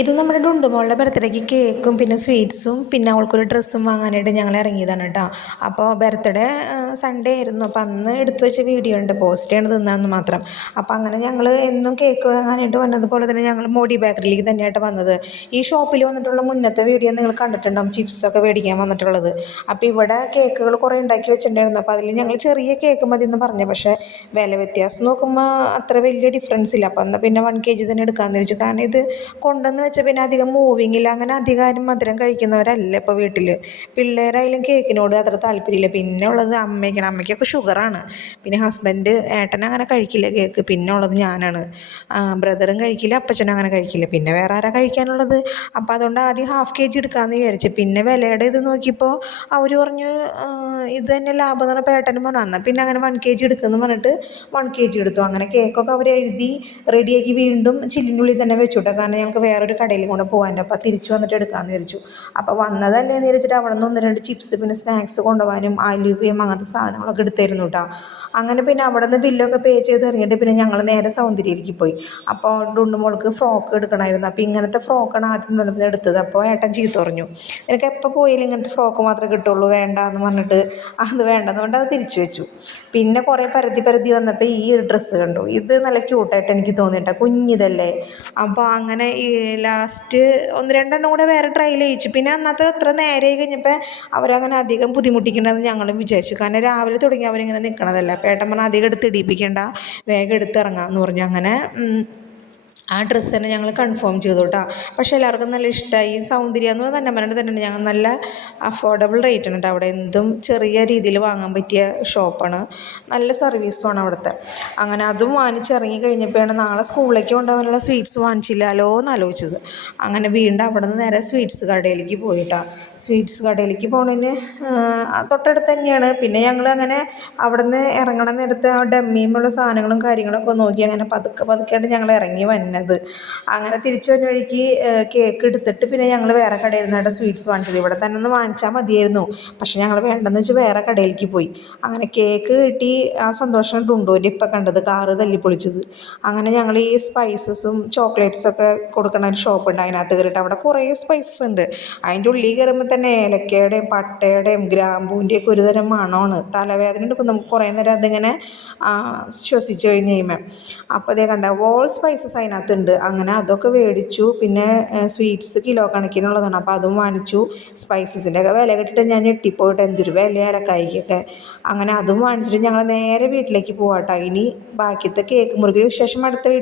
ഇത് നമ്മുടെ ഡുണ്ടുമോളുടെ ബർത്ത്ഡേക്ക് കേക്കും പിന്നെ സ്വീറ്റ്സും പിന്നെ അവൾക്കൊരു ഡ്രസ്സും വാങ്ങാനായിട്ട് ഞങ്ങൾ ഇറങ്ങിയതാണ് കേട്ടോ. അപ്പോൾ ബർത്ത്ഡേ സൺഡേ ആയിരുന്നു. അപ്പോൾ അന്ന് എടുത്തു വെച്ച വീഡിയോ ഉണ്ട്, പോസ്റ്റ് ചെയ്യണത് തിന്നാന്ന് മാത്രം. അപ്പോൾ അങ്ങനെ ഞങ്ങൾ എന്നും കേക്ക് വാങ്ങാനായിട്ട് വന്നതുപോലെ തന്നെ ഞങ്ങൾ മോഡി ബേക്കറിയിലേക്ക് തന്നെയായിട്ട് വന്നത്. ഈ ഷോപ്പിൽ വന്നിട്ടുള്ള മുന്നത്തെ വീഡിയോ നിങ്ങൾ കണ്ടിട്ടുണ്ടാകും, ചിപ്സൊക്കെ മേടിക്കാൻ വന്നിട്ടുള്ളത്. അപ്പോൾ ഇവിടെ കേക്കുകൾ കുറേ ഉണ്ടാക്കി വെച്ചിട്ടുണ്ടായിരുന്നു. അപ്പോൾ അതിൽ ഞങ്ങൾ ചെറിയ കേക്ക് മതി എന്ന് പറഞ്ഞു, പക്ഷേ വില വ്യത്യാസം നോക്കുമ്പോൾ അത്ര വലിയ ഡിഫറൻസ് ഇല്ല. അപ്പോൾ എന്നാൽ പിന്നെ 1 kg തന്നെ എടുക്കാമെന്ന് വെച്ചു. കാരണം ഇത് കൊണ്ടുവന്ന് വെച്ചാൽ പിന്നെ അധികം മൂവിങ്ങില്ല, അങ്ങനെ അധികം മധുരം കഴിക്കുന്നവരല്ല ഇപ്പോൾ വീട്ടിൽ. പിള്ളേരായാലും കേക്കിനോട് അത്ര താല്പര്യമില്ല. പിന്നെ ഉള്ളത് അമ്മയ്ക്കൊക്കെ ഷുഗറാണ്. പിന്നെ ഹസ്ബൻഡ് ഏട്ടൻ അങ്ങനെ കഴിക്കില്ല കേക്ക്. പിന്നെ ഉള്ളത് ഞാനാണ്. ബ്രദറും കഴിക്കില്ല, അപ്പച്ചനും അങ്ങനെ കഴിക്കില്ല. പിന്നെ വേറെ ആരാ കഴിക്കാനുള്ളത്? അപ്പോൾ അതുകൊണ്ട് ആദ്യം 1/2 kg എടുക്കാമെന്ന് വിചാരിച്ചു. പിന്നെ വിലയുടെ ഇത് നോക്കിയപ്പോൾ അവർ പറഞ്ഞു ഇത് തന്നെ ലാഭം എന്ന് പറഞ്ഞപ്പോൾ ഏട്ടനും പറഞ്ഞു എന്നാൽ പിന്നെ അങ്ങനെ 1 kg എടുക്കുമെന്ന് പറഞ്ഞിട്ട് 1 kg എടുത്തു. അങ്ങനെ കേക്കൊക്കെ അവർ എഴുതി റെഡിയാക്കി വീണ്ടും ചില്ലിൻ്റെ ഉള്ളിൽ തന്നെ വെച്ചു കേട്ടോ. കാരണം ഞങ്ങൾക്ക് വേറൊരു കടയിൽ കൊണ്ട് പോകാനുണ്ട്. അപ്പോൾ തിരിച്ചു വന്നിട്ട് എടുക്കാമെന്ന് വിചാരിച്ചു. അപ്പോൾ വന്നതല്ലേ എന്ന് വിചാരിച്ചിട്ട് അവിടെ നിന്ന് 1-2 ചിപ്സ് പിന്നെ സ്നാക്സ് കൊണ്ടുപോകാനും ആലുവയും അങ്ങനത്തെ സാധനങ്ങളൊക്കെ എടുത്തായിരുന്നു കേട്ടോ. അങ്ങനെ പിന്നെ അവിടെ നിന്ന് ബില്ലൊക്കെ പേ ചെയ്ത് ഇറങ്ങിയിട്ട് പിന്നെ ഞങ്ങൾ നേരെ സൗന്ദര്യയിലേക്ക് പോയി. അപ്പോൾ ഡുണ്ടുമോൾക്ക് ഫ്രോക്ക് എടുക്കണമായിരുന്നു. അപ്പോൾ ഇങ്ങനത്തെ ഫ്രോക്കാണ് ആദ്യം തന്നെ എടുത്തത്. അപ്പോൾ ഏട്ടൻ ചീത്ത പറഞ്ഞു, എനിക്ക് എപ്പോൾ പോയാലും ഇങ്ങനത്തെ ഫ്രോക്ക് മാത്രമേ കിട്ടുള്ളൂ, വേണ്ട എന്ന് പറഞ്ഞിട്ട് അത് വേണ്ടെന്ന് കൊണ്ട് അത് തിരിച്ചു വെച്ചു. പിന്നെ കുറേ പരതി വന്നപ്പോൾ ഈ ഒരു ഡ്രസ്സ് കണ്ടു. ഇത് നല്ല ക്യൂട്ടായിട്ട് എനിക്ക് തോന്നിയിട്ടാ, കുഞ്ഞിതല്ലേ. അപ്പോൾ അങ്ങനെ ഈ ലാസ്റ്റ് 1-2 കൂടെ വേറെ ട്രയൽ ചെയ്യിച്ചു. പിന്നെ അന്നത്തെ അത്ര നേരെ കഴിഞ്ഞപ്പോൾ അവരങ്ങനെ അധികം ബുദ്ധിമുട്ടിക്കണ്ടെന്ന് ഞങ്ങളും വിചാരിച്ചു. കാരണം രാവിലെ തുടങ്ങി അവരിങ്ങനെ നിൽക്കണതല്ല. അപ്പോൾ ഏട്ടൻ പറഞ്ഞാൽ അധികം എടുത്ത് ഇടിപ്പിക്കേണ്ട, വേഗം എടുത്തിറങ്ങാമെന്ന് പറഞ്ഞു. അങ്ങനെ ആ ഡ്രസ്സ് തന്നെ ഞങ്ങൾ കൺഫേം ചെയ്തു കേട്ടോ. പക്ഷേ എല്ലാവർക്കും നല്ല ഇഷ്ടമായി. സൗന്ദര്യം എന്ന് പറഞ്ഞാൽ തന്നെ ഞങ്ങൾ നല്ല അഫോർഡബിൾ റേറ്റ് ഉണ്ട് അവിടെ. എന്തും ചെറിയ രീതിയിൽ വാങ്ങാൻ പറ്റിയ ഷോപ്പാണ്, നല്ല സർവീസുമാണ് അവിടുത്തെ. അങ്ങനെ അതും വാങ്ങിച്ചിറങ്ങി കഴിഞ്ഞപ്പോഴാണ് നാളെ സ്കൂളിലേക്ക് കൊണ്ടുപോകാനുള്ള സ്വീറ്റ്സ് വാങ്ങിച്ചില്ലല്ലോ എന്ന് ആലോചിച്ചത്. അങ്ങനെ വീണ്ടും അവിടെ നിന്ന് നേരെ സ്വീറ്റ്സ് കടയിലേക്ക് പോയിട്ടാ. സ്വീറ്റ്സ് കടയിലേക്ക് പോകണതിന് തൊട്ടടുത്ത് തന്നെയാണ്. പിന്നെ ഞങ്ങൾ അങ്ങനെ അവിടെ നിന്ന് ഇറങ്ങണ നേരത്ത് ആ ഡമ്മിയുമുള്ള സാധനങ്ങളും കാര്യങ്ങളൊക്കെ നോക്കി അങ്ങനെ പതുക്കെയായിട്ട് ഞങ്ങൾ ഇറങ്ങി വന്നത്. അങ്ങനെ തിരിച്ചു വന്ന വഴിക്ക് കേക്ക് എടുത്തിട്ട് പിന്നെ ഞങ്ങൾ വേറെ കടയിൽ നിന്നായിട്ട് സ്വീറ്റ്സ് വാങ്ങിച്ചത്. ഇവിടെ തന്നെ ഒന്ന് വാങ്ങിച്ചാൽ മതിയായിരുന്നു, പക്ഷെ ഞങ്ങൾ വേണ്ടെന്ന് വെച്ച് വേറെ കടയിലേക്ക് പോയി. അങ്ങനെ കേക്ക് കിട്ടി. ആ സന്തോഷം ടുണ്ടുവിൻ്റെ ഇപ്പം കണ്ടത്, കാറ് തല്ലിപ്പൊളിച്ചത്. അങ്ങനെ ഞങ്ങൾ ഈ സ്പൈസസും ചോക്ലേറ്റ്സൊക്കെ കൊടുക്കുന്ന ഒരു ഷോപ്പ് ഉണ്ട്, അതിനകത്ത് കയറിയിട്ട് അവിടെ കുറേ സ്പൈസസ് ഉണ്ട്. അതിൻ്റെ ഉള്ളിൽ കയറുമ്പോൾ തന്നെ ഏലക്കയുടെയും പട്ടയുടെയും ഗ്രാമ്പൂവിൻ്റെയൊക്കെ ഒരു തരം മണമാണ്. തലവേദന എടുക്കും നമുക്ക് കുറേ നേരം അതിങ്ങനെ ശ്വസിച്ച് കഴിഞ്ഞ് കഴിയുമ്പോൾ. അപ്പോൾ അതേ കണ്ട ഓൾ സ്പൈസസ് അതിനകത്തുണ്ട്. അങ്ങനെ അതൊക്കെ മേടിച്ചു. പിന്നെ സ്വീറ്റ്സ് കിലോ കണക്കിനുള്ളതാണ്, അപ്പോൾ അതും വാങ്ങിച്ചു. സ്പൈസസിൻ്റെ ഒക്കെ വില കിട്ടിയിട്ട് ഞാൻ ഞെട്ടിപ്പോയിട്ട്, എന്തൊരു വില ഏലക്കായ്ക്കൊക്കെ. അങ്ങനെ അതും വാങ്ങിച്ചിട്ട് ഞങ്ങൾ നേരെ വീട്ടിലേക്ക് പോകാം കേട്ടോ. ഇനി ബാക്കിയത്തെ കേക്ക് മുറിക്ക് ശേഷം അടുത്ത വീഡിയോ